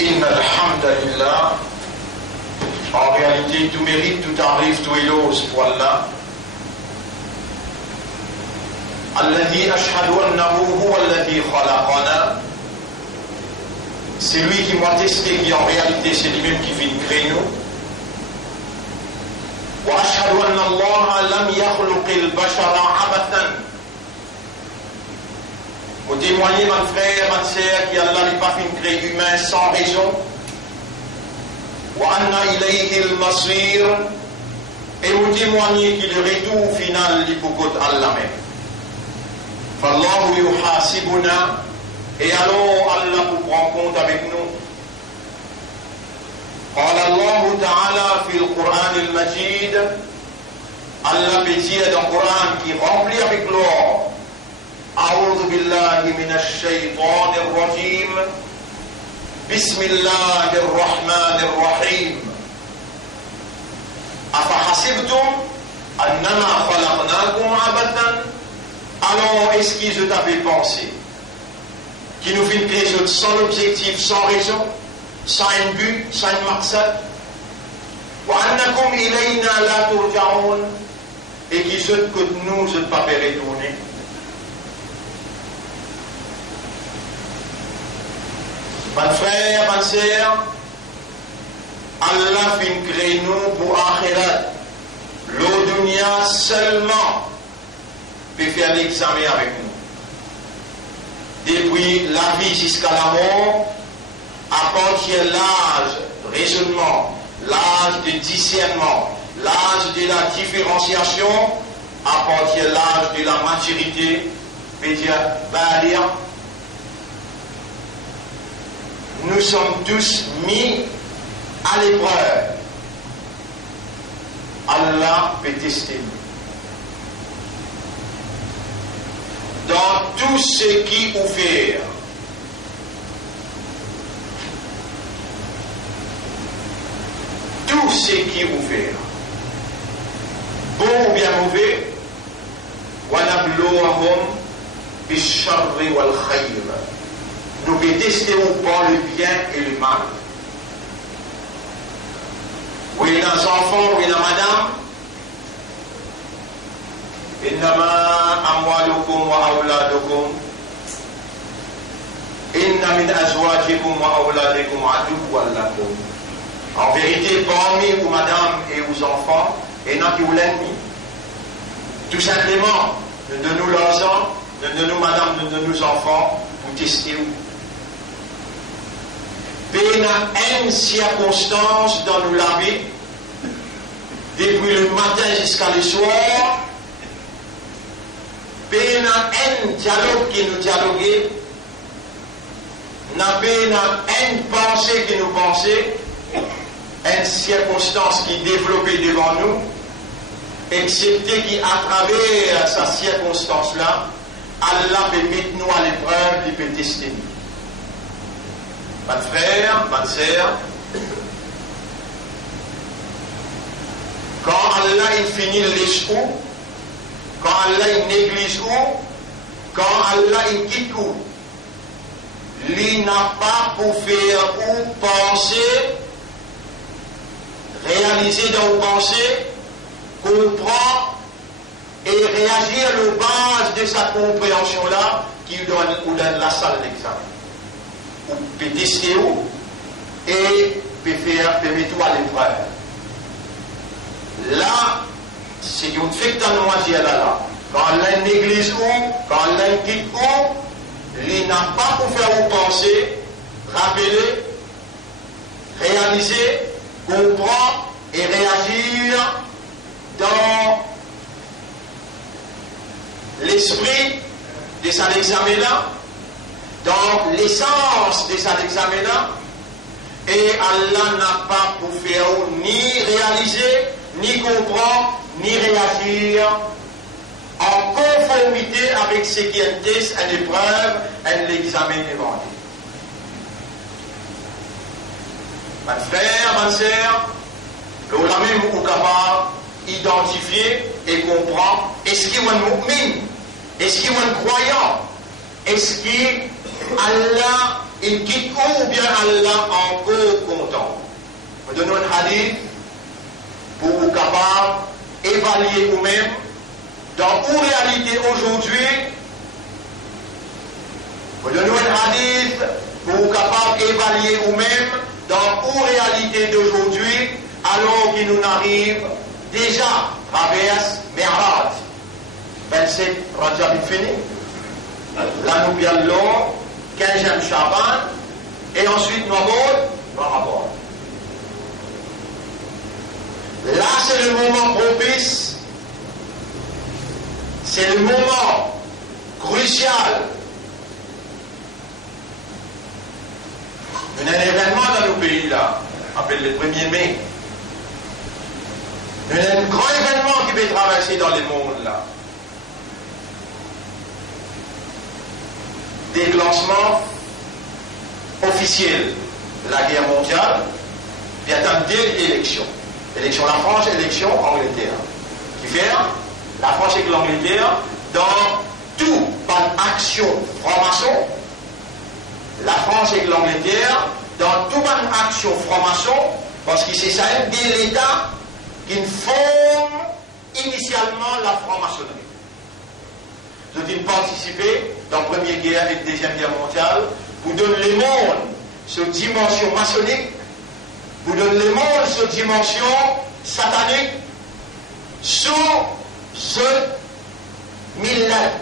Inna alhamdulillah. En réalité, tout mérite, tout arrive, tout éloge pour Allah. Alladhi ashhadu annahu huwa alladhi khalaqana. C'est lui qui m'a testé, qui en réalité c'est lui-même qui vient créer nous. Wa ashhadu anna Allah lam yakhluqil bashara abathan. Vous témoignez, mon frère, ma sœur, qu'Allah n'est pas fait créer humain sans raison. Wa anna ilayhi al-masir. Et vous témoignez que le retour final du pour Allah même. Fallahu yuhasibuna. Et alors Allah vous prend compte avec nous. قال الله تعالى في القرآن المجيد. Allah peut dire dans le Coran qui remplit avec gloire. أعوذ بالله من الشيطان الرجيم. بسم الله الرحمن الرحيم. أفحسبتم أنما خلقناكم عبثا. Alors est-ce qu'ils avaient pensé qui nous fait créer sans objectif, sans raison, sans un but, sans un maqsad, وأنكم إلينا لا ترجعون, et qui se que nous ne pas retourner. Mon frère, ma sœur, Allah fait créer nous pour akhirat. Le dunya seulement peut faire l'examen avec nous. Depuis la vie jusqu'à la mort, à partir de l'âge de raisonnement, l'âge de discernement, l'âge de la différenciation, à partir de l'âge de la maturité, c'est-à-dire nous sommes tous mis à l'épreuve. Allah peut tester nous. Dans tout ce qui est ouvert, tout ce qui est ouvert, bon ou bien mauvais, وَنَبْلُوَهُمْ بِالشَّرِّ وَالْخَيْرِ. Nous pouvons tester ou pas le bien et le mal. Oui, les enfants, oui, la madame, إنما أموالكم وأولادكم إن من أزواجكم وأولادكم عدوا لكم. En vérité, parmi vous, madame, et vos enfants, et non qui vous l'ennemi. Tout simplement, ne donnez-nous l'argent, ne donnez-nous madame, ne donnez-nous nos enfants, pour tester où. Il y a une circonstance dans nous la vie, depuis le matin jusqu'à le soir. Il y a un dialogue qui nous dialogue, il y a une pensée qui nous pensait, une circonstance qui développait devant nous, excepté qu'à travers sa circonstance-là, Allah peut mettre nous à l'épreuve, il peut tester nous. Mon frère, ma sœur, quand Allah il finit les où, quand Allah il néglige où, quand Allah il quitte où, il n'a pas pour faire ou penser, réaliser dans vos pensées, comprendre et réagir le base de sa compréhension-là qui donne la salle d'examen. Ou peut tester où et peut mettre tout à l'épreuve. Là, c'est une fait dans nous là. Quand Allah néglige où, quand Allah quitte où, il n'a pas pour faire vous penser, rappeler, réaliser, comprendre et réagir dans l'esprit de cet examen-là, dans l'essence de cet examen-là, et Allah n'a pas pour faire ni réaliser, ni comprendre, ni réagir en conformité avec ce qui est test, une épreuve, un examen devant lui. Ma frère, ma sœur, l'on a même capable d'identifier et comprendre est-ce qu'il y a un mu'min, est-ce qu'il y a un croyant, est-ce qu'Allah il quitte ou bien Allah encore content. Je donne un hadith pour vous capable d'évaluer vous-même dans où réalité aujourd'hui. Je donne un hadith pour vous capable d'évaluer vous-même dans où réalité d'aujourd'hui alors qu'il nous arrive déjà traverse Mi'raj 27 Rajab fini, là nous bien long 15e Shaban et ensuite nous Ramadan. Là c'est le moment propice, c'est le moment crucial. Il y a un événement dans nos pays là, appelé le 1er mai. Il y a un grand événement qui peut traverser dans le monde là. Déclenchement officiel de la guerre mondiale, puis attendre deux élections. Élection la France, élection Angleterre. Qui fait la France et l'Angleterre dans toute action franc-maçon. La France et l'Angleterre dans toute action franc-maçon, parce que c'est ça un l'État qui forme initialement la franc-maçonnerie. Ils ont participé dans la Première Guerre et la Deuxième Guerre mondiale pour donner le monde cette dimension maçonnique, pour donner le monde cette dimension satanique sous ce millénaire.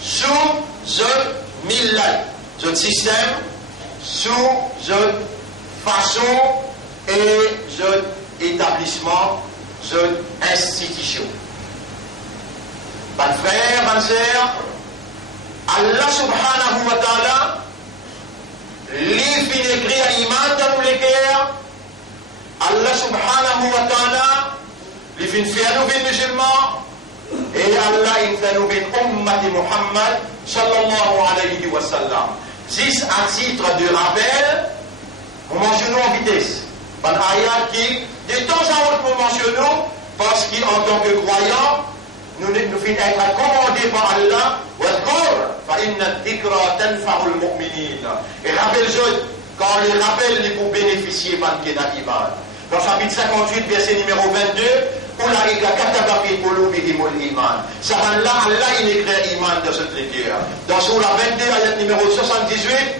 Sous ce millénaire. Ce système, sous ce façon et ce établissement, cette institution. Mes frères, mes sœurs, Allah subhanahu wa ta'ala, lui fin écrit à iman dans les cœurs. Allah subhanahu wa ta'ala, lui fin faire nous des musulmans. Et Allah il fait nous des ummati Muhammad sallallahu alayhi wa sallam. Juste à titre de rappel, nous mentionnons en vitesse. Par ayat qui, de temps à autre, nous mentionnons, parce qu'en tant que croyants, nous finissons être commandés par Allah, et rappelle-vous, quand les rappels les pour bénéficier par le iman. Dans chapitre 58, verset numéro 22, ça va là, Allah il écrit iman dans cette lecture. Dans sur la 22, ayat numéro 78,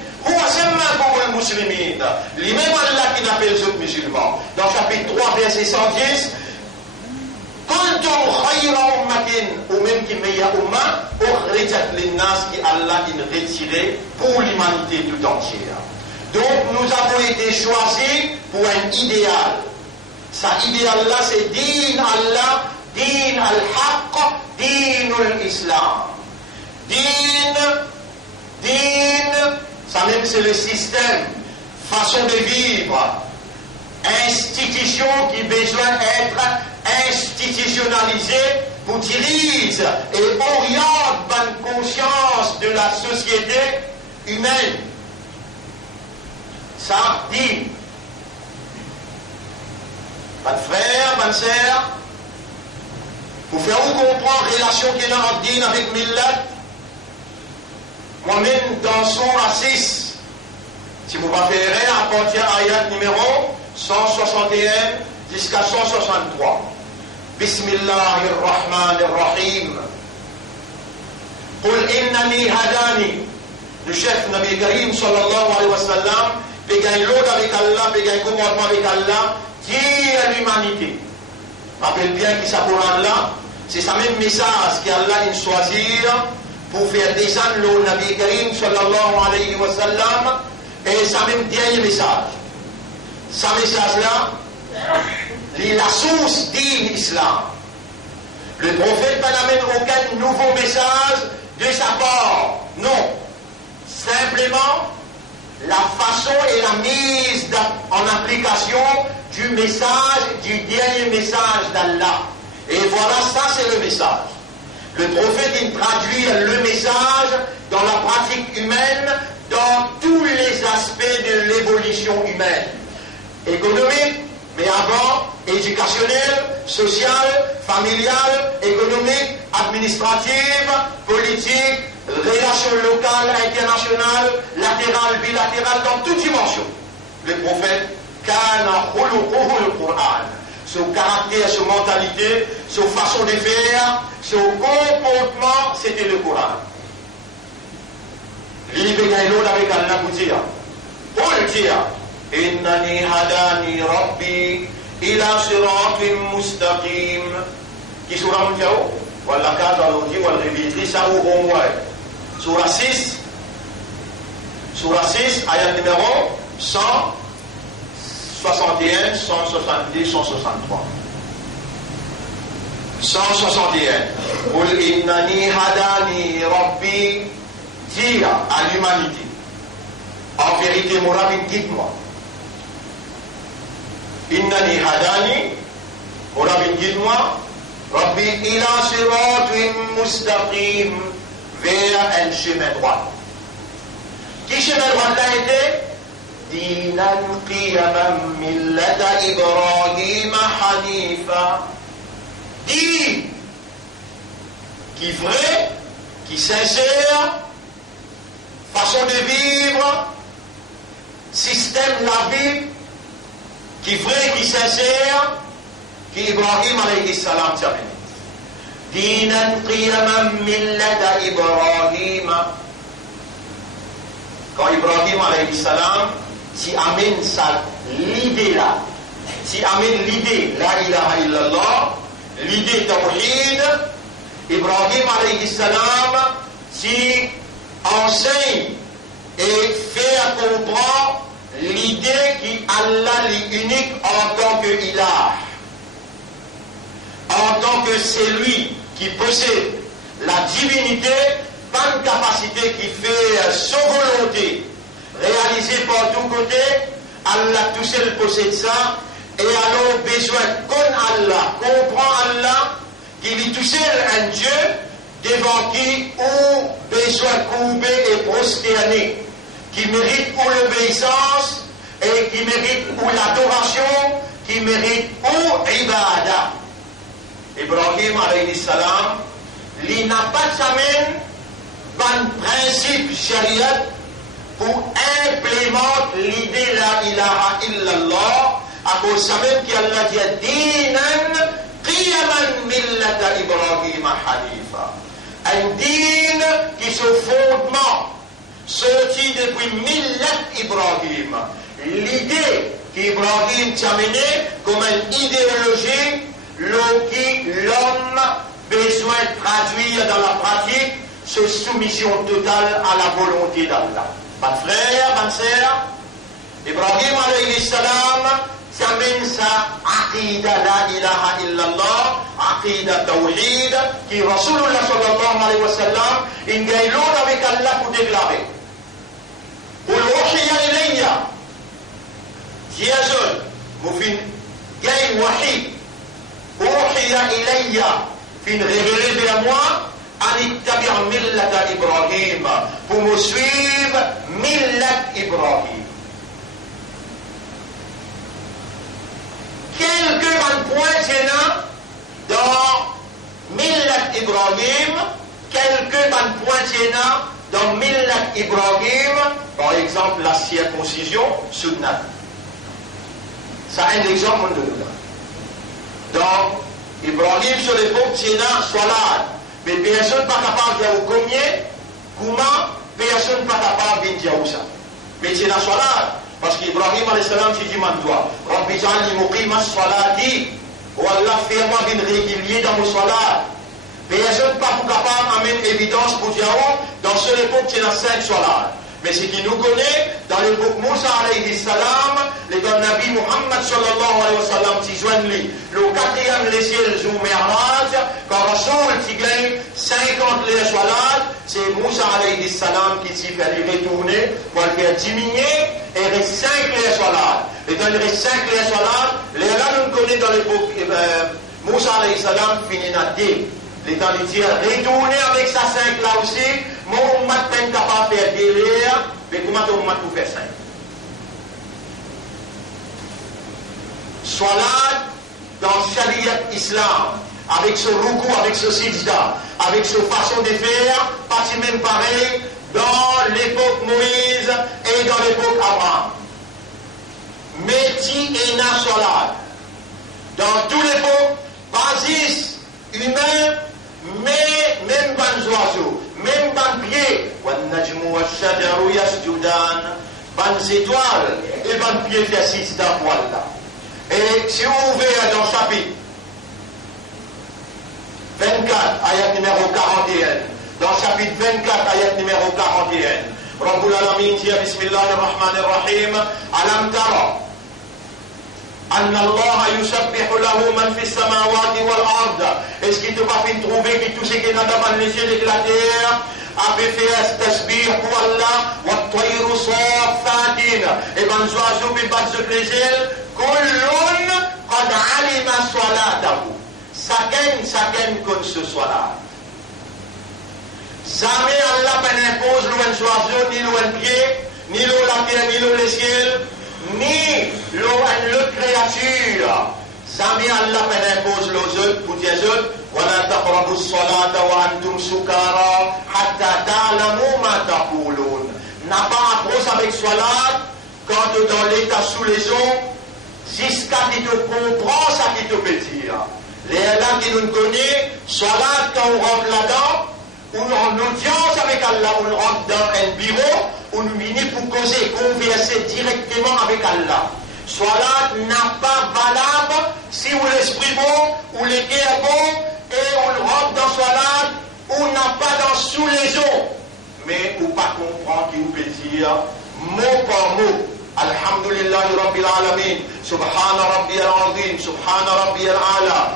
lui-même Allah qui appelle les autres musulmans. Dans chapitre 3, verset 110, ou même qui meilleur umma, qui Allah il retiré pour l'humanité tout entière. Donc nous avons été choisis pour un idéal. Cet idéal-là, c'est din Allah, din al-haqq, din al-islam. Din, ça même c'est le système, façon de vivre, institution qui besoin d'être institutionnalisée pour diriger et orienter la conscience de la société humaine. Ça dit, mes frères, mes sœurs, pour faire vous comprendre la relation qu'il y a entre din avec millat, moi-même dans son 6, si vous préférez, à partir de l'ayat numéro 161 jusqu'à 163. Bismillahirrahmanirrahim. Qul innani hadani. Le chef Nabi Karim sallallahu alayhi wa sallam, pégaille l'autre avec Allah, pégaille commandement avec Allah, qui est l'humanité. Rappelle bien qu'il s'appelle Allah, c'est sa même message qu'Allah a choisi pour faire descendre le Nabi Karim sallallahu alayhi wa sallam, et sa même dernier message. Ce message-là, c'est la source de l'islam. Le prophète n'amène aucun nouveau message de sa part. Non. Simplement, la façon et la mise en application du message, du dernier message d'Allah. Et voilà, ça c'est le message. Le prophète, il traduit le message dans la pratique humaine, dans tous les aspects de l'évolution humaine. Économique, mais avant, éducationnelle, sociale, familiale, économique, administrative, politique, relations locales, internationales, latérales, bilatérales, dans toute dimension. Le prophète, kana khuluquhu al-Qur'an. Son caractère, son mentalité, son façon de faire, son comportement, c'était le Coran. L'Ibégaïlo avec Allah pour dire, pour le dire, Innani hadani rabbi ila siratim mustaqim. Qui sera mon Diao? Voilà, quand on dit, on révise, ça ou on voit. Surah 6, ayat numéro 161, 170, 163. 161. Qul innani hadani rabbi, dire à l'humanité, en vérité, mon Rabbi, guide-moi. Innani hadani, mon Rabbi, guide-moi. Rabbi ila siratim mustaqim, vers un chemin droit. Qui chemin droit là était? Dinan qiyaman millata Ibrahim hanifa. Dit qui vrai, qui sincère, façon de vivre, système de la vie, qui vrai, qui sincère, qui Ibrahim alayhi salam termine. Dinan qiyaman millata Ibrahim. Quand Ibrahim alayhi salam, si amène l'idée là, si amène l'idée la ilaha illallah, l'idée tawhid, Ibrahim alayhi salam, si enseigne et fait comprendre l'idée qui Allah l'unique en tant que ilah, en tant que c'est lui qui possède la divinité, pas une capacité qui fait son volonté, réalisée par tous côtés, Allah tout seul possède ça, et alors besoin qu'on Allah, comprend Allah, qui lui tout seul un Dieu, devant qui ou besoin courber et prosterner, qui mérite pour l'obéissance, et qui mérite pour l'adoration, qui mérite pour ibadah. Ibrahim alayhi salam, il n'a pas de semaine, un principe shariat pour implémenter l'idée la ilaha illallah, à cause de même qu'Allah dit dinan qiyaman millata Ibrahim hanifa. Un din qui se fondement sorti depuis millat Ibrahim. L'idée qu'Ibrahim t'a mené comme une idéologie qui l'homme besoin de traduire dans la pratique sa soumission totale à la volonté d'Allah. Mon frère, ma sœur, Ibrahim alayhi salam s'amène sa aqida la ilaha illallah, aqida tawhid, qui Rasulullah sallallahu alayhi wa sallam, il gagne l'ordre avec Allah pour déclarer. Qul uhiya ilayya, Diazol, Moufin, gagne wahi, uhiya ilayya, fin révélé vers moi, Anitabir millata Ibrahim, pour me suivre millat Ibrahim. Quelques points dans millat Ibrahim, quelques points dans millat Ibrahim, par exemple la circoncision sunnah. Ça un exemple de là. Donc, Ibrahim sur l'époque, c'est un salat. Mais personne n'est pas capable de dire combien, comment, personne n'est pas capable de dire ça. Mais c'est la salat. Parce qu'Ibrahim alayhi salam dit toi, Rabbi ja'alni muqima salati, ou Allah fait-moi bien régulier dans mon salat. Personne n'est pas capable d'amener évidence pour dire dans cette époque, c'est la 5 salats. Mais ce qui nous connaît, dans l'époque Moussa alayhi salam, les Nabi Muhammad sallallahu alayhi wa sallam qui joignent lui, le 4e les ciels ou Mi'raj, quand Rasoul qui gagne 50 les salats, c'est Moussa alayhi salam qui s'y fait retourner pour le faire diminuer et il reste 5 les salats. Et quand il reste 5 les salats, les là nous connaissons dans l'époque Moussa alayhi salam finit à 10. L'état de dire, retourner avec sa 5 là aussi, mon ummat n'est capable de faire délire, mais comment ton ummat peut faire 5? Salat dans Shariat Islam, avec ce ruku, avec ce sijda, avec sa façon de faire, pas si même pareil dans l'époque Moïse et dans l'époque Abraham. Mais ti et na solat. Dans toute l'époque, basis humain, mais même ban oiseaux, même ban pieds, ban étoiles, et ban pieds fait assistant, voilà. Et si vous ouvrez dans le chapitre 24, ayat numéro 41, dans le chapitre 24, ayat numéro 41, Rabbul Alamin dit, Bismillahirrahmanirrahim, Alam tara, Anna Allah yusabbihu lahu man fi samawati wal ard. Est-ce qu'il te va faire trouver que tout ce qui est dans les cieux et la terre a fait tasbih pour Allah, wa tayru safatin, et ben les oiseaux qui battent les ailes, kullun qad alima salatahu. Chacun connaît ce soir-là. Jamais Allah n'impose les oiseaux, ni les pieds, ni la terre, ni le ciel, ni le créature. Jamais Allah n'impose les autres pour dire aux autres, وَلَا تَقْرَبُوا الصَّلَاةَ وَأَنْتُمْ سُكَارَى حَتَّى تَعْلَمُوا مَا تَقُولُونَ. N'a pas approche avec salat quand tu es dans l'état sous les eaux, jusqu'à ce que tu comprends ce que tu peux dire. Les Allah qui nous connaissent, salat quand on rentre là-dedans, ou en audience avec Allah, on rentre dans un bureau, on finit pour causer, converser directement avec Allah. Salat n'a pas valable si vous l'esprit bon, ou les cœurs bon, et on rentre dans salat, ou n'a pas dans sous les eaux. Mais ou pas comprendre qui vous peut dire, mot par mot. Alhamdulillahi Rabbil Alamin, Subhana Rabbi al-Azim, Subhana Rabbi al-Ala,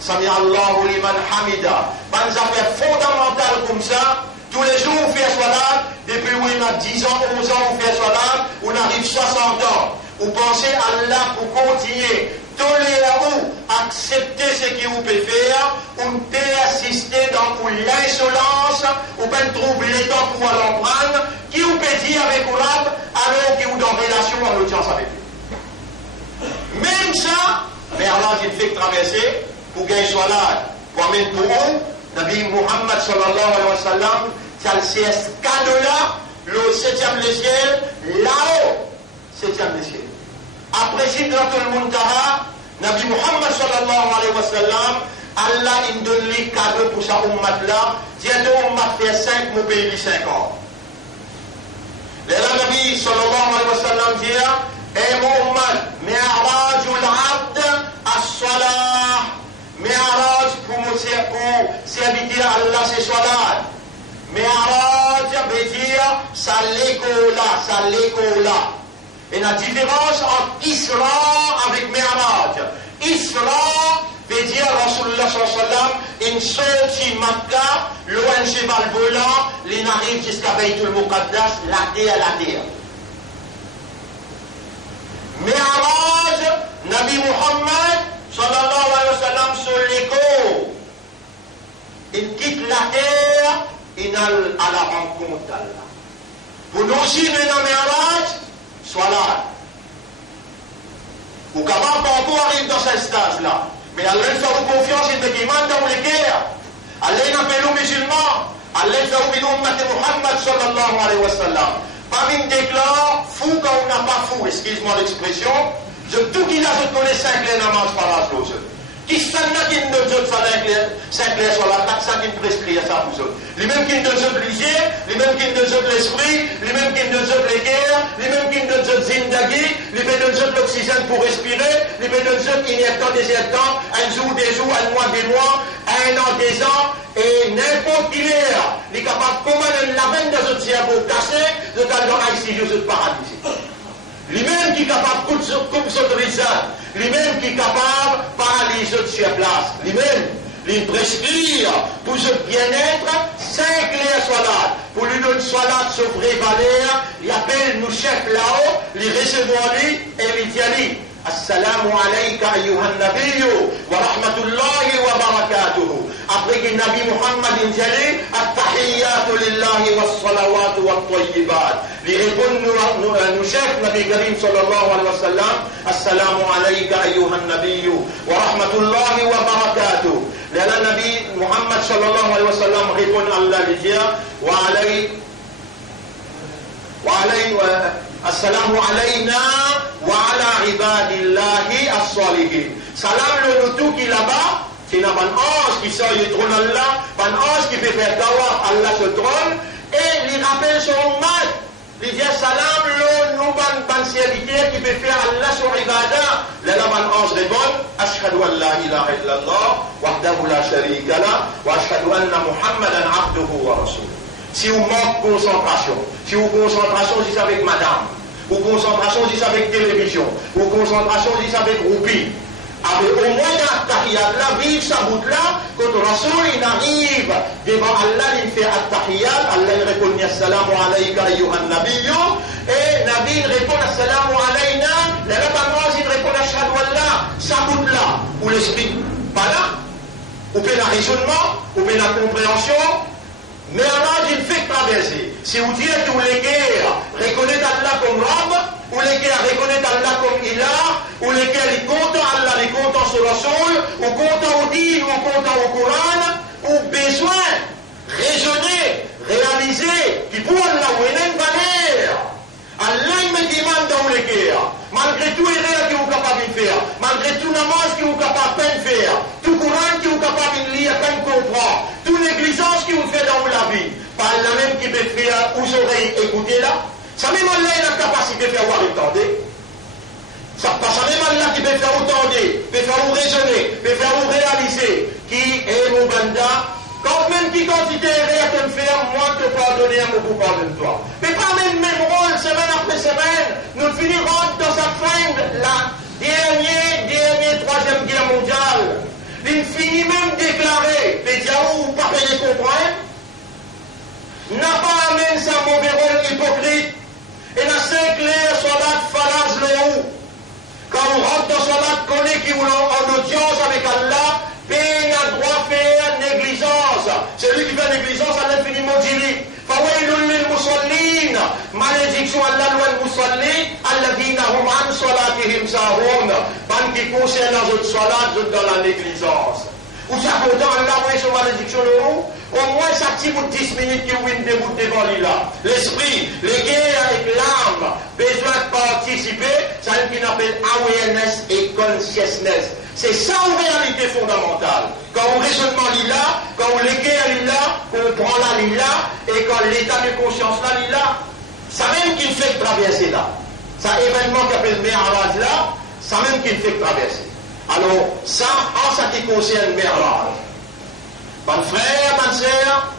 Sami Allahu liman hamida. Pas des affaires fondamentales comme ça. Tous les jours on fait salat, depuis où on a 10 ans, 11 ans on fait salat, on arrive 60 ans. Vous pensez à Allah pour continuer, tolérer ou accepter ce qu'il vous peut faire, ou peut assister dans l'insolence, ou peut trouver les temps pour l'en prendre, qui vous peut dire avec Allah, alors qu'il vous dans relation en audience avec lui. Même ça, mais Allah il fait traverser, pour gagner soit là, pour mettre pour vous, Nabi Muhammad sallallahu alayhi wa sallam, ça c'est escale-là, le 7e ciel, là-haut, 7e ciel. Après Sidratul Muntaha, Nabi Muhammad sallallahu alayhi wa sallam, Allah il donne les cadeaux pour sa ummat-là, dit à deux ummat fait 5, mon pays 5 ans. Le Nabi sallallahu alayhi wa sallam dit, et mon ummat, mi'arajul abd as-salah, mi'araj pour servir à Allah c'est salat. Mi'araj veut dire ça l'écola. Et la différence entre Isra avec Mi'raj. Isra veut dire Rasulullah sallallahu alayhi wa sallam, une sortie Makkah, loin cheval volant, il arrive jusqu'à Baytul Muqaddas, la terre. Mi'raj, Nabi Muhammad sallallahu alayhi wa sallam sur l'écho. Il quitte la terre, il a à la rencontre d'Allah. Pour nous aussi, nous dans Mi'raj, soit là. Ou capable pas encore arriver dans ce stage-là. Mais Allah fait confiance et qui mande dans les guerres. Allah n'appelle aux musulmans. Allah fait aux Muhammad sallallahu alayhi wa sallam. Parmi une déclare, fou quand on n'a pas fou, excuse-moi l'expression, je tout qui a je connais 5 les namaz par la chose. Qui s'en a qui ne donne pas 5 les sur la table, ça qui prescrit à ça pour eux. Les mêmes qui ne donnent l'hygiène, les mêmes qui ne donnent l'esprit, les mêmes qui ne donnent les guerres, les mêmes qui ne donnent zindagi, les mêmes qui donnent l'oxygène pour respirer, les mêmes qui donnent injectant, un jour, des jours, un mois, des mois, un an, des ans, et n'importe qui est, il est capable de commander la veine de ce cerveau cassé, de dans ICU, de paradis. Lui-même qui est capable comme s'autoriser, lui-même qui est capable de paralyser sur place, lui-même, il prescrit pour ce bien-être 5 clés salat. Pour lui donner salat sur vraie valeur, il appelle nous chefs là-haut, il recevoir lui et il dit Assalamu alayka ayyuhan nabiyyu wa rahmatullahi wa barakatuhu. Après que Nabi Muhammad dit At-tahiyyatu lillahi wa salawatu wa tayyibat. Il répond nous nous chefs, Nabi Karim sallallahu alayhi wa sallam, Assalamu alayka ayyuhan nabiyyu, wa rahmatullahi wa barakatuh. Le Nabi Muhammad sallallahu alayhi wa sallam répond à Allah, il dit, Assalamu alayna wa ala ibadillahi as-salihin. Salam le tout qui là-bas, c'est un ange qui sort du trône d'Allah, un ange qui peut faire tawaf Allah ce trône, et il rappelle son mat. Il dit salam le nous ban serviteur qui peut faire Allah sur ibadah. Là ban ange répond ashhadu an la ilaha illallah wahdahu la sharika la wa ashhadu anna muhammadan abduhu wa rasuluh. Si vous manquez concentration, si vous concentration c'est avec madame, ou concentration c'est avec télévision, ou concentration c'est avec roupie, avec au moins dans tahiyat là, vive sa bout là, quand le Rasoul il arrive devant Allah, il fait at-tahiyat, Allah il répond assalamu alayka ayyuhan nabiyyu, et Nabi il répond assalamu alayna, la rabbanoise il répond ashhadu an la, sa bout là, ou l'esprit, pas là, ou bien le raisonnement, ou bien la compréhension. Mais alors, il fait traverser. Si vous dites que les guerres reconnaissent Allah comme Rab, ou les guerres reconnaissent Allah comme Ilah, ou les guerres ils comptent Allah, ils comptent sur Rasoul, ou comptent au Din, ou comptent au Coran, ou besoin raisonner, réaliser, qui pour Allah, ou une valeur. Allah me demande dans les guerres, malgré tout les rêves que vous êtes capable de faire, malgré tout namaz que vous êtes capable de faire, tout Coran que vous êtes capable de lire, de comprendre, toute négligence que vous faites dans la vie, par la même qui peut faire aux oreilles écouter là, ça même Allah a la capacité de faire voir entendre. Ça même Allah qui peut faire entendre, peut faire vous raisonner, peut faire vous réaliser, qui est mon banda. Quand même qui quantité rien que me faire, moi te pardonner à mon pardonne toi. Mais pas même rôle, semaine après semaine, nous finirons dans sa fin de la dernière troisième guerre mondiale. Il finit même déclaré, les diaous ou pas les comprendre, n'a pas amené sa mauvais rôle hypocrite, et n'a cinq clairs salat falaz le haut. Quand on rentre dans salat, connaît qui ou en audience avec Allah, ben a droit faire négligence. Celui qui fait négligence, Allah finit maudit. Fawailul lil musallin. Malédiction Allah loin musallin. Alladhina hum an salatihim sahun. Ban qui concerne les autres salats, dans la négligence. Ou ça pourtant Allah voit son malédiction le haut. Au moins ça type 10 minutes que vous debout devant lui là. L'esprit, les guerres avec l'âme, besoin de participer, c'est ce qu'on appelle awareness et consciousness. C'est ça en réalité fondamentale. Quand on raisonnement est là, quand on les guerres est là, quand on prend la ligne là, et quand l'état de conscience là est là, ça même qui fait traverser là. Ça événement qui appelle Mi'raj là, ça même qui fait traverser. Alors, ça, en ce qui concerne Mi'raj, mon frère, ma soeur,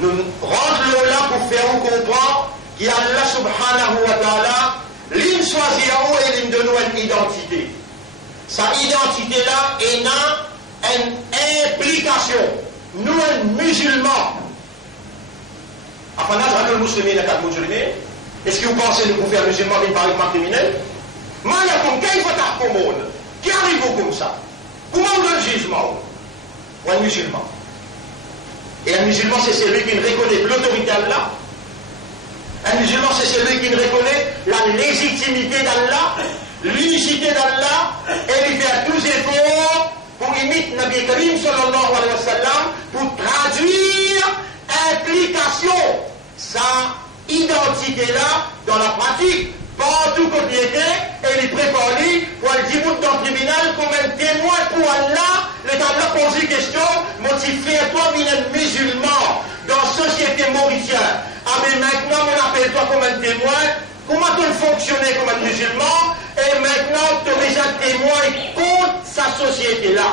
nous rentrons là pour faire vous comprendre qu'il y a Allah subhanahu wa ta'ala, l'une choisit à vous et l'une de nous une identité. Sa identité-là est une implication. Nous, musulmans, enfin, là, le musulman n'est pas musulman. Est-ce que vous pensez que nous pouvons faire musulman qui parle de criminel? Mais il y a comme quel vote au monde qui arrive comme ça? Comment on donne le jugement? Ou un musulman. Et un musulman, c'est celui qui ne reconnaît l'autorité d'Allah. Un musulman, c'est celui qui ne reconnaît la légitimité d'Allah, l'unicité d'Allah, et il fait tous efforts pour imiter Nabi Karim sallallahu alayhi wa sallam, pour traduire implication, sa identité-là dans la pratique. Partout qu'on y était, et il prépare pour aller dire dans le tribunal comme un témoin pour Allah, l'État a posé une question, motivé toi, musulman, dans la société mauricienne. Ah mais maintenant, on appelle toi comme un témoin, comment tu fonctionnais comme un musulman, et maintenant, tu es un témoin contre sa société-là.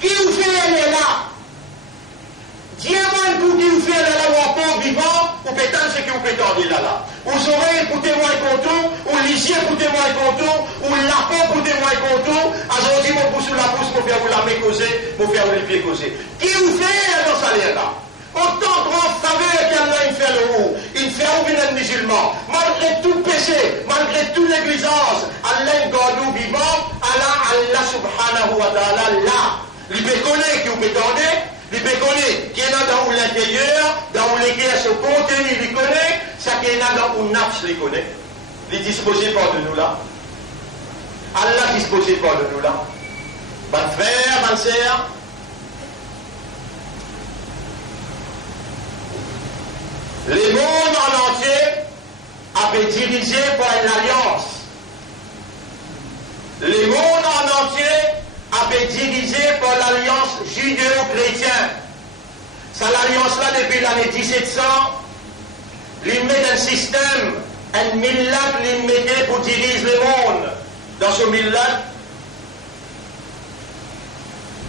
Qui vous fait elle est là? Dis-moi pour qui vous fait elle est là, ou encore vivant, ou pétale ce que vous pétendez là. Vous aurez écoutez-moi et contour, ou lisiez écoutez-moi et contour, ou lapin écoutez-moi et contour, aujourd'hui mon pouce sur la pouce pour faire vous la main causer, pour faire vous les pieds causer. Qui vous fait dans sa là? Autant grand faveur qu'Allah il fait le haut, il fait au bien musulman, malgré tout péché, malgré toute négligence, Allah garde nous vivants, Allah subhanahu wa ta'ala là. Il peut connaître qui vous pétendez, Il peut connaître qui est dans l'intérieur, dans l'équerre, ce contenu, il connaît, ça qui est dans le nafs, il connaît. Il est disposé par de nous là. Allah est disposé par de nous là. Bonne frère, bonne sœur. Le monde en entier a été dirigé par une alliance. Le monde en entier a été dirigé par l'alliance judéo-chrétienne. C'est l'alliance-là depuis l'année 1700. Il met un système, un millat, il met pour diriger le monde. Dans ce millat,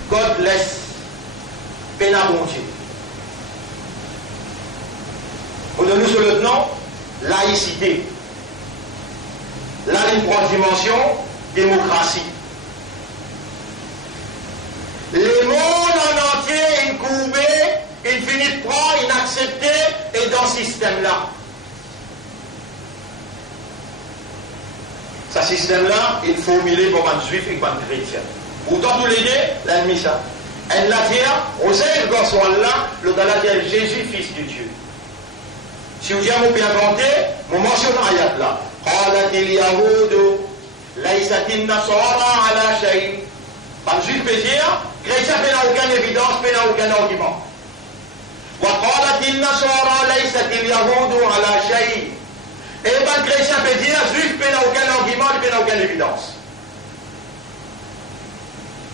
God laisse pénabondier. On donne sur le nom laïcité. Là, une troisième dimension, démocratie. Le monde en entier est courbé, il finit de prendre, il accepté, et dans ce système-là. Ce système-là, il faut formulé pour un juif et pour un chrétien. Autant tous les deux, l'ennemi ça. Elle l'a dit, on sait le garçon là, le gars l'a dit, Jésus, fils de Dieu. Si vous avez bien inventé, vous mentionnez l'ayat là. قالت اليهود ليست النصارى على شيء. Pas juif peut dire, chrétien n'a aucune évidence, n'a aucun argument. وقالت النصارى ليست اليهود على شيء. Et ben chrétien peut dire, juif n'a aucun argument, n'a aucune évidence.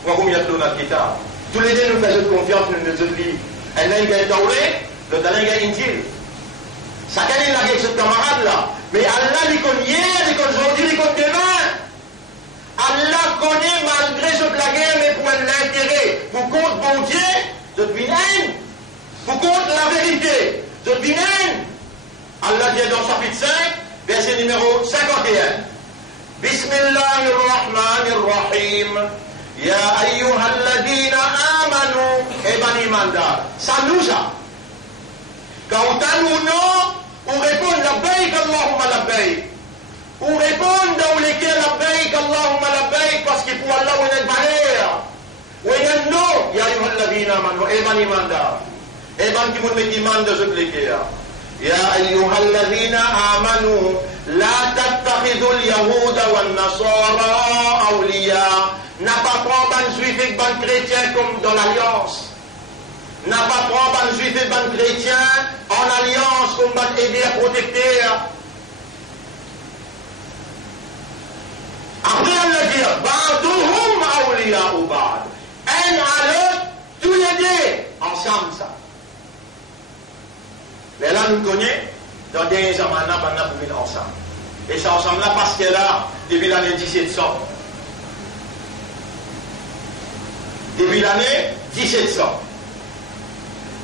Vous voyez combien de kitab. Tous les deux nous faisons confiance dans nos autres livres. Un langue est Tauré, l'autre langue est Injil. Chacun est là avec ce camarade là. Mais Allah les connaît hier, les connaît aujourd'hui, les connaît demain. Allah connaît malgré ce la guerre, mais pour l'intérêt. Pour compte bon Dieu, je devine haine. Pour compte la vérité, je devine haine. Allah dit dans chapitre 5, verset numéro 51. Bismillahirrahmanirrahim. Ya ayyuhalladhina amanu. Eh ben, imandar. Ça nous a. Quand on t'a ou non, on répond labbaik Allahumma labbaik. On répond dans lesquels labbaik Allahumma labbaik parce que pour Allah on est valeur. On est non, ya ayyuhalladhina amanu. Eh ben, imandar. Eh ben, qui vous met iman de ce lesquels. Ya ayyuhalladhina amanu. La tattakhidul yahuda wal nasara awliya. N'a pas prendre un juif et un chrétien comme dans l'alliance. N'a pas prendre un juif et un chrétien en alliance comme un aider à protecter. Après on va dire, ba'duhum awliya ou ba'd. Un à l'autre, tous les deux, ensemble ça. Mais là nous connaissons, dans des années, on a pour venir ensemble. Et ça ensemble là parce que là, depuis l'année 1700. Depuis l'année 1700.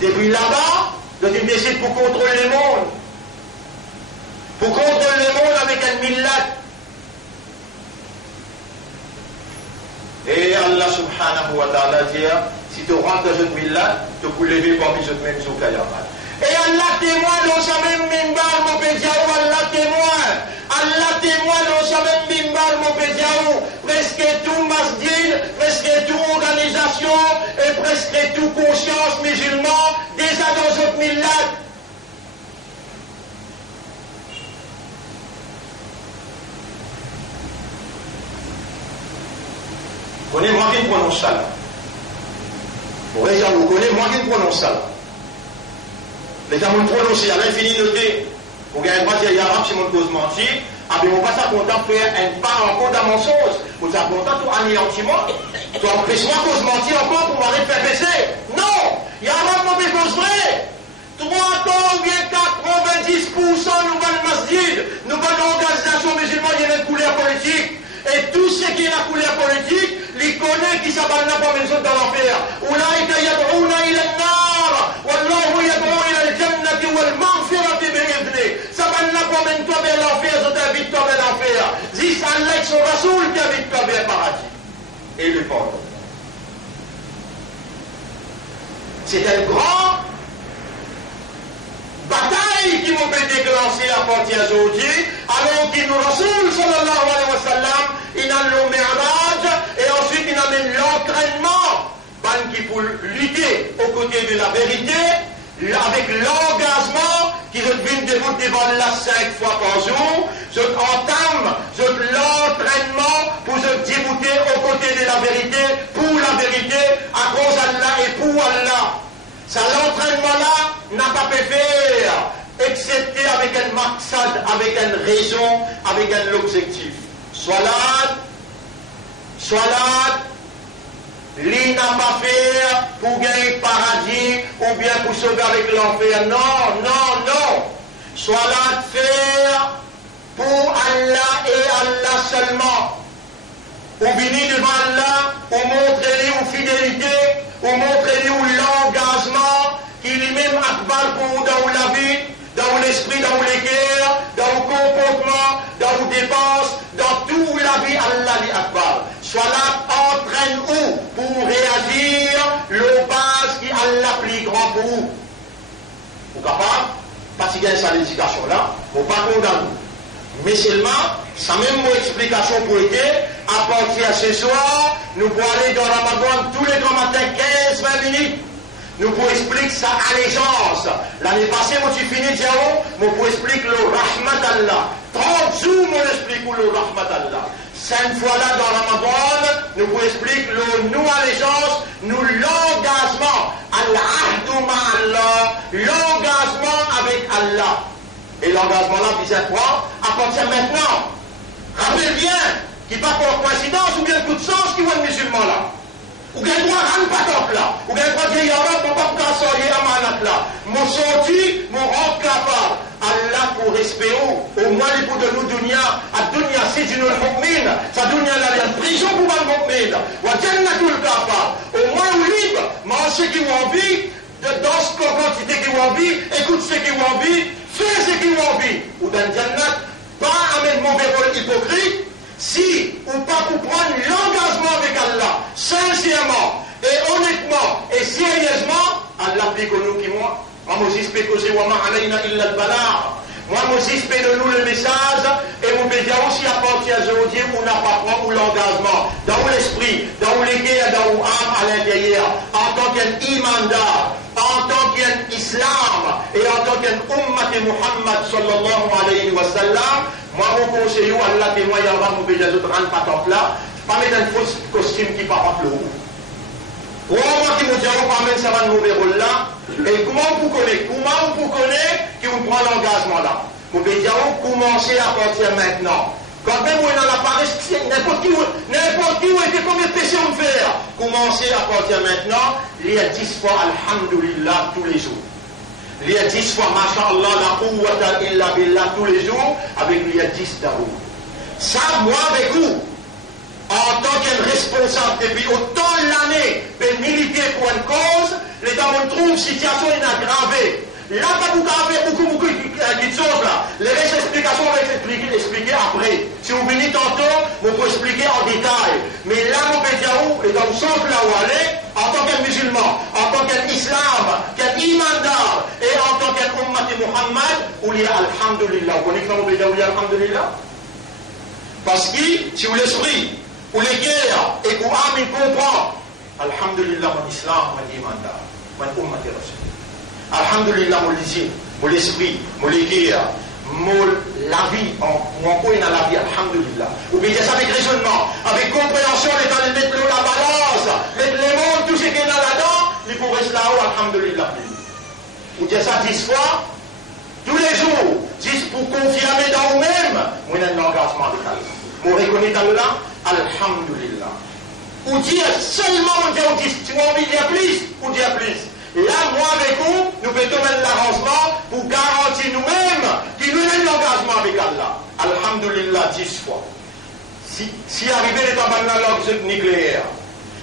Depuis là-bas, donc il décide pour contrôler le monde. Pour contrôler le monde avec un millat. Et Allah subhanahu wa ta'ala dit, si tu rentres dans cette millat, tu peux lever parmi cette même soukayamat. Et Allah témoin dans sa même mimbar, mon pédiaou, Allah témoin. Allah témoin dans sa même mimbar, mon pédiaou. Presque tout masjid, presque toute organisation et presque toute conscience musulman, déjà dans cette millat. Vous connaissez moi qui prononce ça là. Vous connaissez moi qui prononce ça là. Les gens m'ont prononcé à l'infini noté. Vous gagnez pas dire arabe si mon cause menti. Ah bien on va ça content faire un pas encore dans mon sens. Vous êtes content tout anéantiment. Tu empêches moi cause menti encore pour m'arrêter de faire baisser. Non, arabe mauvais cause vrai. 3 ans ou bien 90% nouvelle masjid, nouvelle organisation musulmane, il y a une couleur politique. Et tout ce qui est la couleur politique, les connaît qui s'abandonnent pas les autres dans l'enfer. أولئك يدعون إلى النار والله يدعو إلى الجنة والمغفرة بإذنه. S'abandonnent pas même toi vers l'enfer, je t'invite toi vers l'enfer. Dis Allah et son Rasoul t'invite toi vers le paradis. Et le pardon. C'est un grand bataille qui m'ont fait déclencher à partir d'aujourd'hui, alors qu'il nous Rasoul sallallahu alayhi wa sallam, il a le Mi'raj, et ensuite il amène l'entraînement, par ban qui pour lutter aux côtés de la vérité, avec l'engagement qui se vient devant la 5 fois par jour, je entame l'entraînement pour se débouter aux côtés de la vérité, pour la vérité, à cause d'Allah et pour Allah. Ça, l'entraînement-là n'a pas pu faire, excepté avec un maqsad, avec une raison, avec un objectif. Salat, l'il n'a pas fait pour gagner le paradis ou bien pour sauver avec l'enfer. Non. Salat faire pour Allah et Allah seulement. Ou venir devant Allah, ou montrer ou fidélité, ou montrer l'engagement qui lui-même akbar pour dans la vie, dans l'esprit, dans les cœurs, dans le comportement, dans les dépenses, dans toute la vie, Allah li akbar. Salat entraîne où pour réagir le base qui Allah plus grand pour vous. Vous capable? Parce qu'il y a cette éducation là, vous pas condamner. Mais seulement, ça même mon explication pour aider, à partir de ce soir, nous pouvons aller dans Ramadan tous les grands matins, 15-20 minutes. Nous pouvons expliquer sa allégeance. L'année passée, moi, tu finis, Diao, moi, pour expliquer le Rahmat Allah. 30 jours, moi, j'explique le Rahmat Allah. 5 fois là, dans Ramadan, nous pouvons expliquer le nous allégeance, nous l'engagement. Al-Ahdu ma'Allah, l'engagement avec Allah. Et l'engagement là, vous êtes quoi? À partir de maintenant, rappelez bien, qu'il n'y a pas pour coïncidence ou bien coup de sens qui voit le musulman là. Ou bien moi, je ne pas top là. Ou bien moi, je dis, pour pas me casser à manat là. Mon sorti, mon rendre capable. Allah pour respect au moins les bouts de nous dunya. À dunya, c'est du mu'min. Ça dunya là, il y a une prison pour le mu'min. Ou à jannatul capable. Au moins, ou libre, mange ce qui ont envie, dans ce quantité qui ont envie, écoute ce qui ont envie, fais ce qui ont envie. Ou dans jannat, pas avec mauvais rôle hypocrite. Si ou pas pour prendre l'engagement avec Allah, sincèrement et honnêtement et sérieusement, Allah dit que nous qui moi, moi j'espère que c'est Wama alayna illa al-balagh. Moi j'espère de nous le message et vous pouvez dire aussi à partir d'aujourd'hui où on n'a pas pris ou l'engagement dans l'esprit, dans les cœurs, dans l'âme à l'intérieur, en tant qu'un imandar, en tant qu'un islam et en tant qu'un ummat de Muhammad sallallahu alayhi wa sallam. Moi, mon conseiller, Allah témoigne avant mon bénéfice de rendre pas top là, pas mettre un faux costume qui part en flou. Ou moi qui me dit, on va mettre ça va mauvais rôle là, et comment vous connaissez qui vous prend l'engagement là. Vous pouvez dire, commencez à partir maintenant. Quand même, on a la paresse, n'importe qui, où était combien de péchés on fait. Commencez à partir maintenant, il y a 10 fois Alhamdulillah tous les jours. Il y a 10 fois, Masha'Allah, la quwwata illa billah tous les jours, avec il y a 10 daroud. Ça, moi, avec vous, en tant qu'un responsable depuis autant d'années de militer pour une cause, l'État me trouve situation inaggravée. Là, pas beaucoup de choses là. Les restes explications, on va expliquer après. Si vous venez tantôt, vous pouvez expliquer en détail. Mais là, mon pédiaou est dans le sens là où aller, en tant qu'un musulman, en tant qu'un islam, qu'un imandar, et en tant qu'un ummat de Muhammad, où il y a Alhamdulillah. Vous connaissez mon pédiaou, il y a Alhamdulillah? Parce que, si vous l'esprit, ou les guerres, et qu'on âme, il comprend, Alhamdulillah, mon islam, mon imandar, mon ummat de Rasul. Alhamdulillah, mon lisine, mon l'esprit, mon l'équerre, la vie, mon coin dans la vie, alhamdulillah. Ou bien ça avec raisonnement, avec compréhension, les temps de mettre la balance, mettre les mots, tout ce qui est là-dedans, il faut rester là-haut, alhamdulillah. Ou bien ça 10 fois, tous les jours, 10 pour confirmer dans vous-même, on a un engagement avec Allah. Vous reconnaissez Allah, alhamdulillah. Ou dire seulement, on dit, tu m'as envie de dire plus, ou dire plus. Là, moi avec vous, nous faisons l'arrangement pour garantir nous-mêmes qu'il nous donne l'engagement avec Allah. Alhamdulillah, 10 fois. Si arrivé les temps de nucléaire,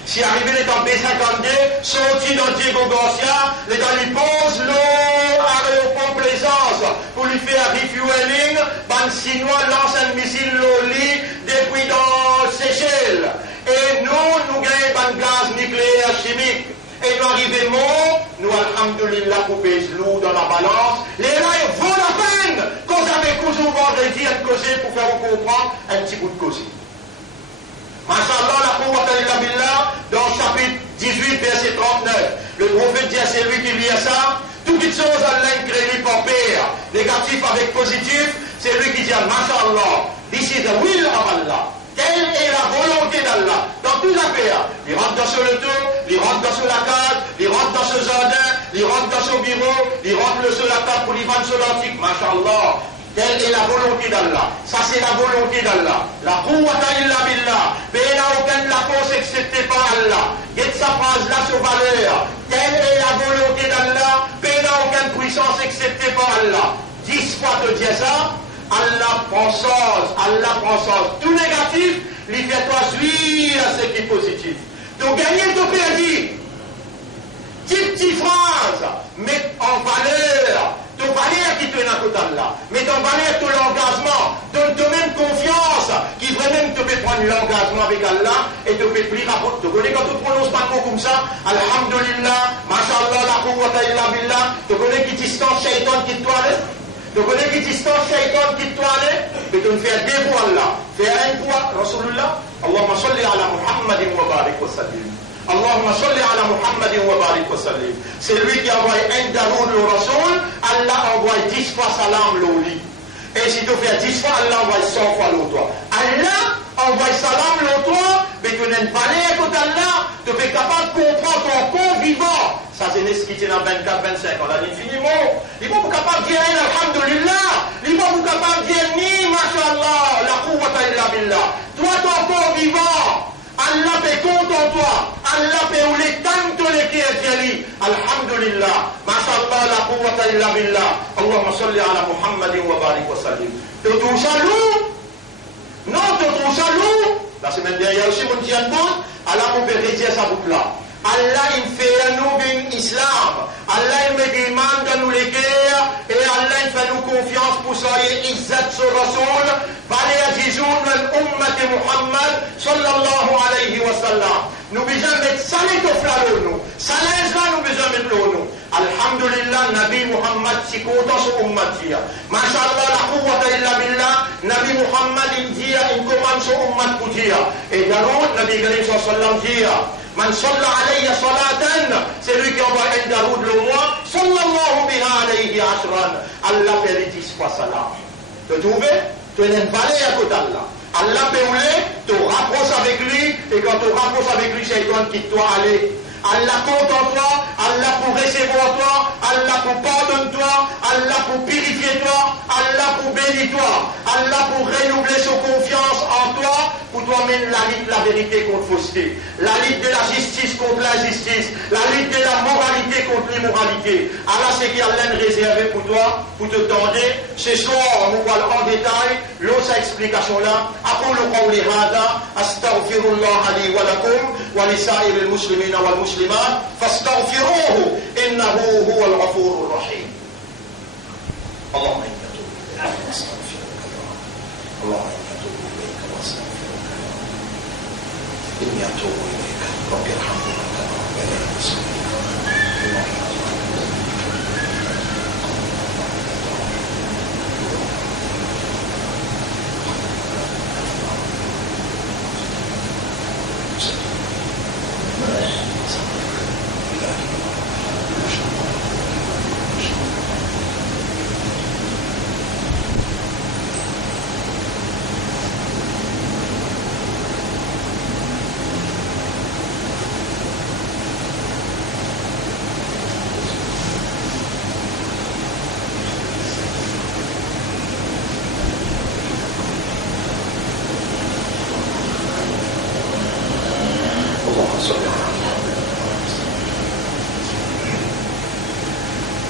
si arrivé les temps B52, sorti dans Diego Garcia, les temps lui pose l'eau à l'aéroport Plaisance pour lui faire refueling, ban Chinois lance un missile Loli depuis dans Seychelles. Et nous gagnons un gaz nucléaire chimique. Et nous arrivons, nous, alhamdulillah, pour peser lourd dans la balance. Les là, ils vaut la peine qu'on avait causé au vendredi à causer pour faire comprendre un petit bout de causer. Masha'Allah, la quwwata illa billah, dans le chapitre 18, verset 39, le prophète dit à celui qui lit ça, toute chose Allah crée par pair, négatif avec positif, c'est lui qui dit Masha'Allah, this is the will of Allah. Telle est la volonté d'Allah. Dans toute la paix, il rentre dans ce loto, il rentre dans la case, il rentre dans ce jardin, il rentre dans son bureau, il rentre sur la table pour lui vendre sur l'antique. Masha'Allah. Telle est la volonté d'Allah. Ça, c'est la volonté d'Allah. La quwwata illa billah. Mais il n'a aucune la force excepté par Allah. Et sa phrase là sur valeur. Telle est la volonté d'Allah. Mais il n'a aucune puissance excepté par Allah. 10 fois de dire ça. Allah prend sens. Tout négatif, il fait toi suivre ce qui est positif. Donc, gagner ton perdu. Petite phrase, mets en valeur. Ton valeur qui te n'a côté là. Mets en valeur ton engagement. Donne-toi même confiance. Qui vraiment te fait prendre l'engagement avec Allah et te fait pris rapport. Tu connais quand tu prononces pas trop comme ça. Alhamdulillah, Masha'Allah, la quwwata illa billah. Tu connais qui distance shaitan qui te toilette. Tu connais qui distance shaitan qui te toilette. Et tu me fais deux fois Allah. Fais un fois, Rasulullah. Allahumma salli ala Muhammadin wa barik wa sallim. Allahumma salli ala Muhammadin wa barik wa sallim. C'est lui qui envoie un daroud le Rasoul, Allah envoie 10 fois salam l'oli. Et si tu fais 10 fois, Allah envoie 100 fois l'autre. Allah envoie salam l'autre, mais tu n'es pas né à côté d'Allah, tu es capable de comprendre ton corps vivant. Ça, c'est ce qui est dans 24-25 ans. Là, infiniment. Il faut vous capable de dire Alhamdulillah. Il faut vous capable de dire Ni, Masha'Allah, la quwwata illa billah. Toi, ton corps vivant. Allah fait compte en toi. Allah fait où les tantos les qui est Alhamdulillah. Masha'Allah, la quwwata illa billah. Allahumma salli ala Muhammadin wa barik wa sallim. Tu trouves jaloux? Non, tu trouves jaloux? La semaine dernière aussi, mon tient compte. Allah vous peut retirer sa boucle là. Allah il fait à nous un islam. Allah il me demande de nous les guerres. Et Allah il fait nous confiance pour soyez izzat sur Rasoul. Valé azizoun l'ummat Muhammad sallallahu alayhi wa sallam. Nous besoin mettre salé de flalo nous. Salé là nous besoin mettre l'eau nous. Alhamdulillah Nabi Muhammad si content sur ummatia. Masha'Allah la quwwata illa billah. Nabi Muhammad il dit il commande sur ummat pour dire. Et d'ailleurs Nabi Karim sallallahu alayhi wa sallam dit Man salla alayya salatan, c'est lui qui envoie un daroud le mois, sallallahu biha alayhi ashran. Allah fait les 10 fois salam. Tu trouves? Tu n'es pas allé à côté d'Allah. Allah peut te rapproche avec lui, et quand tu rapproches avec lui, c'est toi qui dois aller. Allah compte en toi, Allah pour recevoir toi, Allah pour pardonner toi, Allah pour purifier toi, Allah pour bénir toi, Allah pour renouveler son confiance en toi, pour toi mener la lutte de la vérité contre fausseté, la lutte de la justice contre l'injustice, la lutte de la moralité contre l'immoralité. Allah c'est qui Allah réservé pour toi, pour te demander. Ce soir, on voit en détail l'autre explication là. أقول قولي هذا أستغفر الله لي ولكم ولسائر المسلمين والمسلمات فاستغفروه إنه هو الغفور الرحيم. اللهم إني أتوب إليك وأستغفرك اللهم إني أتوب إليك وأستغفرك إني أتوب إليك رب ارحمنا كما ربياني صغيرا.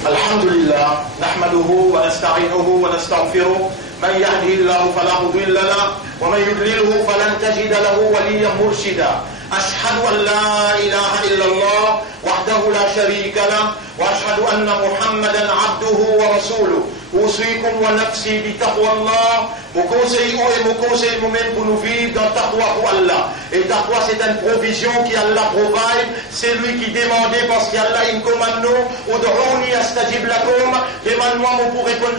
الحمد لله نحمده ونستعينه ونستغفره من يهده الله فلا مضل له ومن يضلله فلن تجد له وليا مرشدا. أشهد أن لا إله إلا الله وحده لا شريك له وأشهد أن محمدا عبده ورسوله أوصيكم ونفسي بتقوى الله. Mon conseil et mon conseil moi-même pour nous vivre dans taqwa pour Allah. Et taqwa c'est une provision qui Allah provide. C'est lui qui demandait parce qu'Allah il commande nous. Ud'ouni astajib lakum. Demande-moi mon pour répondre.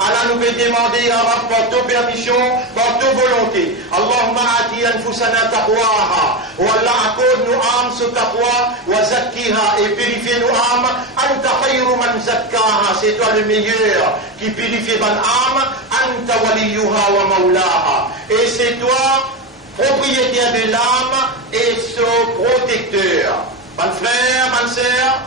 Allah nous veut demander ya Rab par ta permission, par ta volonté. Allahumma ati anfusana taqwaha. Ou Allah accorde nos âmes ce taqwa. Wa zakkiha et purifie nos âmes. Anta khayru man zakkaha. C'est toi le meilleur qui purifie mon âme. Anta waliyuha wa maulaha. Et c'est toi propriétaire de l'âme et son protecteur. Mon frère, ma sœur,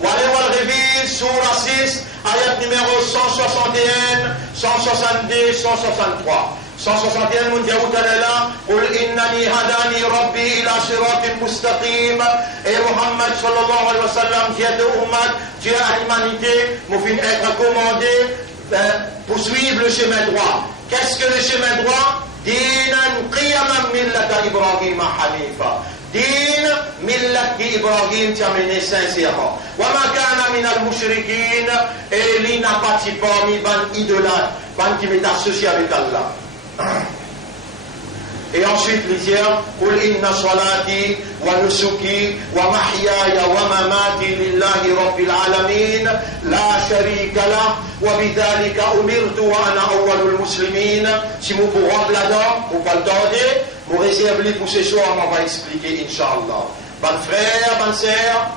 Walewal Révis, Soura 6, ayat numéro 161, 162, 163. 161 من جاءوا تلالا قل إنني هداني ربي إلى صراط مستقيم. Et Muhammad sallallahu alayhi wa sallam dit à l'ummat, dit à l'humanité, nous finissons être commandés pour suivre le chemin droit. Qu'est-ce que le chemin droit? Dinan qiyaman millata Ibrahim hanifa. Din millati Ibrahim qui a mené sincèrement. Wa ma kana min al-mushrikin. Et il n'a pas parmi ban idolâtres, ban qui m'est associé avec Allah. Et ensuite il dit Qul inna salati wa nusuki wa mahyaya wa mamati lillahi rabbil alamin la sharika lah wa bidhalika umirtu wa ana awwalul muslimin. Si vous pouvez rentrer là-dedans, vous pouvez le tenter, vous réservez pour ce soir, on va expliquer Inch'Allah. Bonne frère, bonne sœur,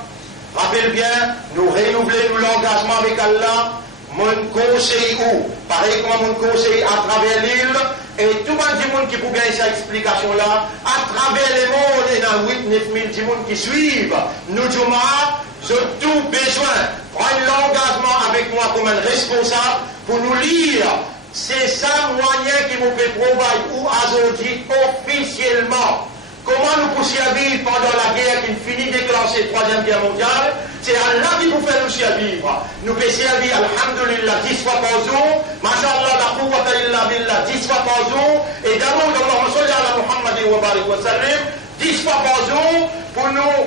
rappelez bien, nous renouvelons l'engagement avec Allah. Mon conseil où, pareil comme mon conseil à travers l'île, et tout le monde qui peut gagner cette explication-là, à travers les mondes, il y a 8-9 000 qui suivent, nous, Juma, j'ai tout besoin, prendre l'engagement avec moi comme un responsable pour nous lire. C'est ça le moyen qui nous fait prouver ou aujourd'hui officiellement. Comment nous pouvons vivre pendant la guerre qui finit déclenchée, 3e guerre mondiale? C'est Allah qui nous fait nous survivre. Nous pouvons servir, alhamdulillah, 10 fois par jour. Masha'Allah, la quwwata illa billah, 10 fois par jour. Et d'abord, Allahumma salli ala Muhammadin wa barik wa sallim, 10 fois par jour pour nous,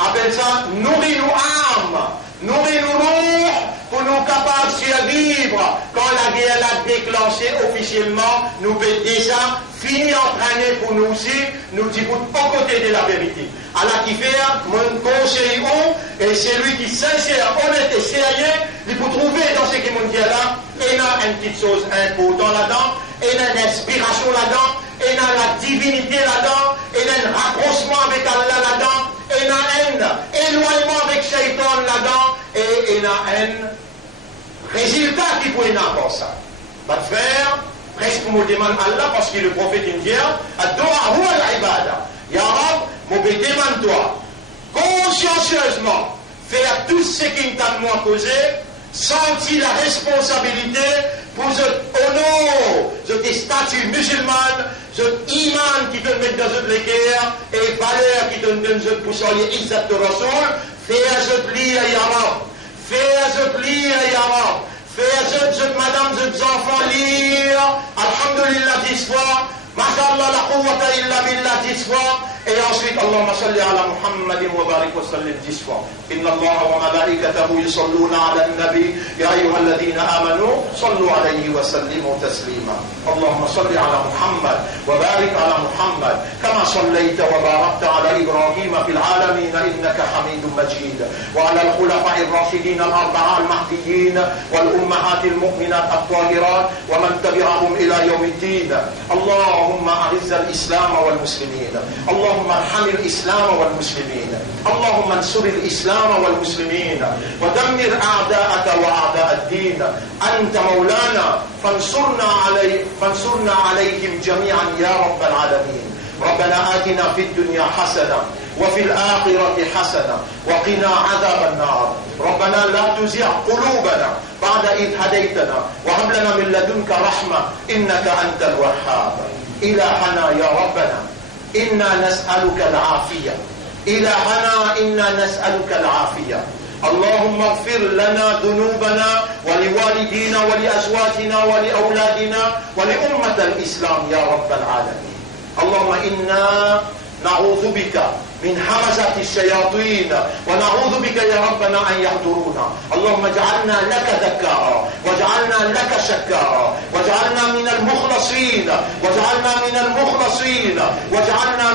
appelle ça, nourrir nos âmes, nourrir nos ruh, pour nous capables de survivre. Quand la guerre l'a déclenchée officiellement, nous pouvons déjà finir entraîner pour nous aussi, nous disons aux côtés de la vérité. Allah qui fait mon conseil et c'est lui qui sincère, honnête et sérieux, il peut trouver dans ce qu'il m'a dit là, il y a une petite chose importante là-dedans, il y a une inspiration là-dedans, il y a la divinité là-dedans, il y a un rapprochement avec Allah là-dedans, il y a un éloignement avec Shaitan là-dedans, et il y a un résultat qui peut y avoir ça. Va faire, presque me demande Allah parce que le prophète indien a doa huwa al-ibada. Ya Rab, me demande-toi consciencieusement faire tout ce qui t'a moi causé, sentir la responsabilité pour ce honneur, ce statut musulman, ce iman qui te met dans cette guerre et valeur qui te donne ce pour soigner Izzat de Rasoul, faire ce pli à Ya Rab, faire ce pli à Ya Rab. Faire ce madame, ce enfants lire, alhamdulillah 10 fois, masha'Allah la quwwata illa billah 10 fois, et ensuite Allahumma salli ala Muhammadin wa barik wa sallim 10 fois. Inna Allah wa malaikatahu yusalluna ala nabi, ya ayyuhalladhina amanu, sallu alayhi wa sallimu taslima. Allahumma salli ala Muhammad wa barik ala Muhammad, kama sallayta wa barakta ala Ibrahim fil alamin innaka hamidun majid. Wa ala al-khulafa'i ar-rashidin al-arba'a al-mahdiyyin wal أمهات المؤمنات الطاهرات ومن تبعهم إلى يوم الدين. اللهم أعز الإسلام والمسلمين. اللهم ارحم الإسلام والمسلمين. اللهم انصر الإسلام والمسلمين ودمر أعداءك وأعداء الدين. أنت مولانا فانصرنا عليهم جميعا يا رب العالمين. ربنا آتنا في الدنيا حسنة وفي الآخرة حسنة وقنا عذاب النار. ربنا لا تزغ قلوبنا بعد إذ هديتنا وهب لنا من لدنك رحمة إنك أنت الوهاب. إلهنا يا ربنا إنا نسألك العافية. إلهنا إنا نسألك العافية. اللهم اغفر لنا ذنوبنا ولوالدينا ولأزواجنا ولأولادنا ولأمة الإسلام يا رب العالمين. اللهم إنا نعوذ بك من همزة الشياطين ونعوذ بك يا ربنا أن يحضرونا. اللهم اجعلنا لك ذكارا واجعلنا لك شكارا واجعلنا من المخلصين واجعلنا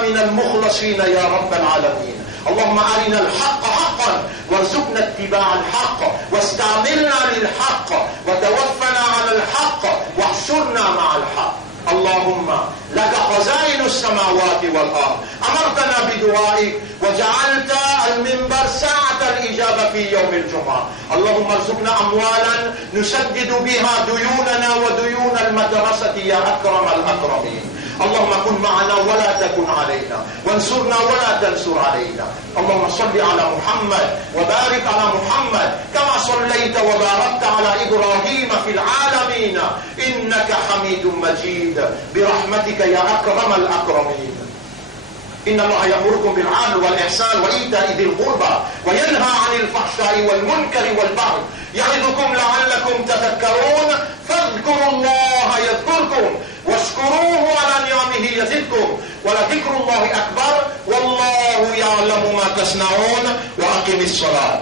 من المخلصين يا رب العالمين. اللهم أرنا الحق حقا وارزقنا اتباع الحق واستعملنا للحق وتوفنا على الحق واحشرنا مع الحق. اللهم لك خزائن السماوات والأرض، أمرتنا بدعائك وجعلت المنبر ساعة الإجابة في يوم الجمعة. اللهم ارزقنا أموالا نسدد بها ديوننا وديون المدرسة يا أكرم الأكرمين. اللهم كن معنا ولا تكن علينا، وانصرنا ولا تنصر علينا. اللهم صل على محمد وبارك على محمد كما صليت وباركت على إبراهيم في العالمين إنك حميد مجيد برحمتك يا أكرم الأكرمين. إن الله يأمركم بالعدل والإحسان وإيتاء ذي القربى وينهى عن الفحشاء والمنكر والبغي يعظكم لعلكم تذكرون. فاذكروا الله يذكركم واشكروه على نعمه يزدكم ولذكر الله أكبر والله يعلم ما تصنعون. وأقم الصلاة.